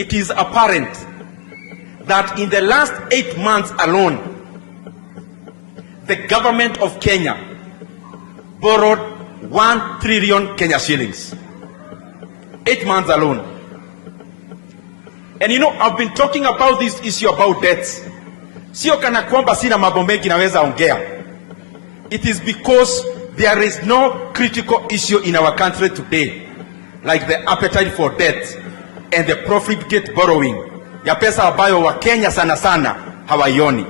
it is apparent that in the last 8 months alone, the government of Kenya borrowed 1 trillion Kenya shillings. 8 months alone. And you know, I've been talking about this issue about debts. Sio kana kwamba sina mambo mengi naweza ongea. It is because there is no critical issue in our country today, like the appetite for debt and the profligate borrowing ya pesa ambayo wa Kenya sana sana hawaioni.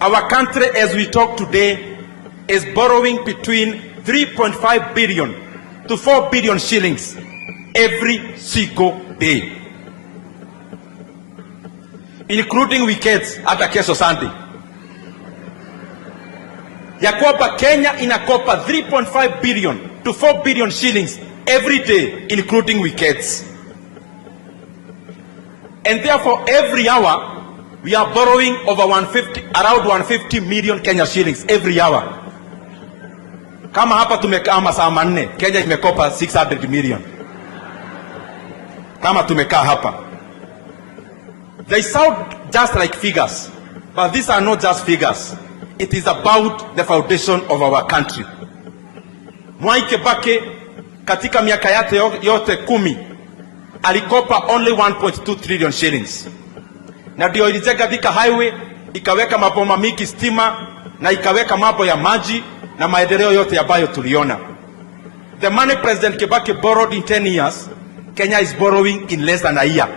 Our country, as we talk today, is borrowing between 3.5 billion to 4 billion shillings every single day, including weekends hata kesho Sunday. Ya kwamba Kenya inakopa 3.5 billion to 4 billion shillings every day, including weekends. And therefore, every hour, we are borrowing over around 150 million Kenya shillings every hour. Kama hapa tumekaa masaa manne, Kenya imekopa 600 million. Kama tumekaa hapa. They sound just like figures, but these are not just figures. It is about the foundation of our country. Mwai Kibaki katika miaka yake yote 10 alikopa only 1.2 trillion shillings. Na ndio ilijenga Thika highway, ikaweka maboma mingi stima, na ikaweka mambo ya maji na maendeleo yote ambayo tuliona. The money President Kibaki borrowed in 10 years, Kenya is borrowing in less than a year.